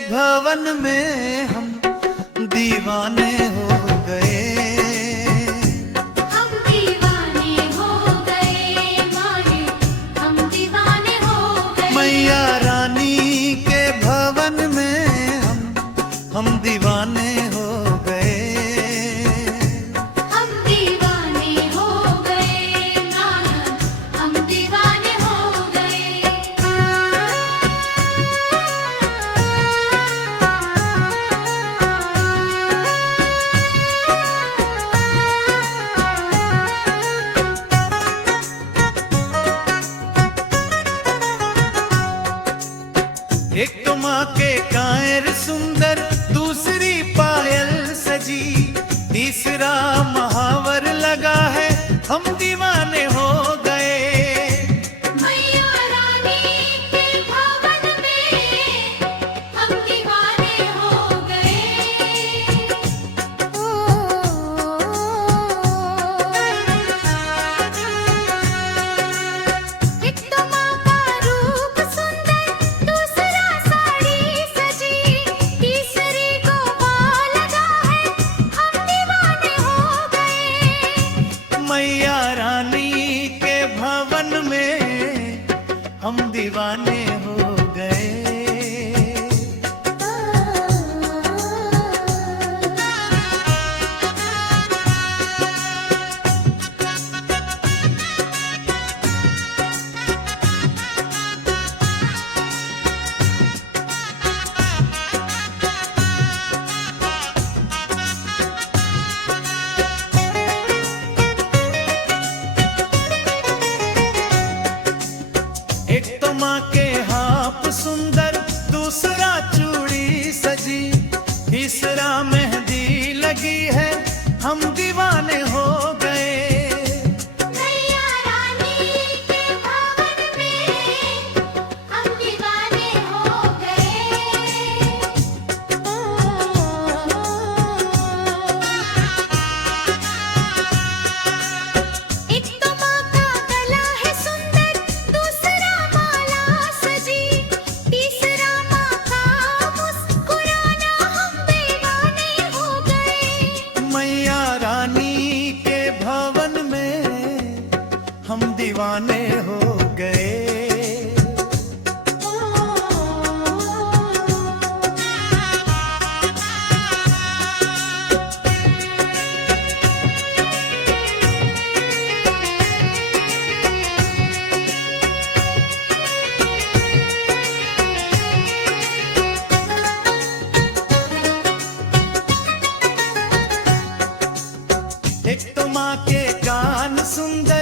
भवन में हम दीवाने हो गए। हम दीवाने हो गए माहे, हम दीवाने हो गए। मैया रानी के भवन में हम दीवाने हो गए। हम दीवाने हो गए नाना, हम दीवाने हो गए। एक तो माँ के कायर सुंदर, दूसरी पायल सजी, तीसरा महावर लगा है, हम दीवाने हो गए। मैया रानी के भवन में हम दीवाने हो गए। एक तो माँ का रूप सुंदर, दूसरा साड़ी सजी, तीसरी को बाल लगा है, हम दीवाने हो गए। मैया रानी के भवन में हम दीवाने हो गए। एक तो माँ के हाथ सुंदर, दूसरा चूड़ी सजी, तीसरा मेहंदी लगी है, हम दीवाने हो गए। मैया रानी के भवन में हम दीवाने हो गए। एक तो माँ का गला है सुंदर, दूसरा माला सजी, तीसरा माँ का मुस्कुराना, हम दीवाने हो गए। मैया रानी के भवन में हम दीवाने हो गए। एक तो माँ के कान सुंदर,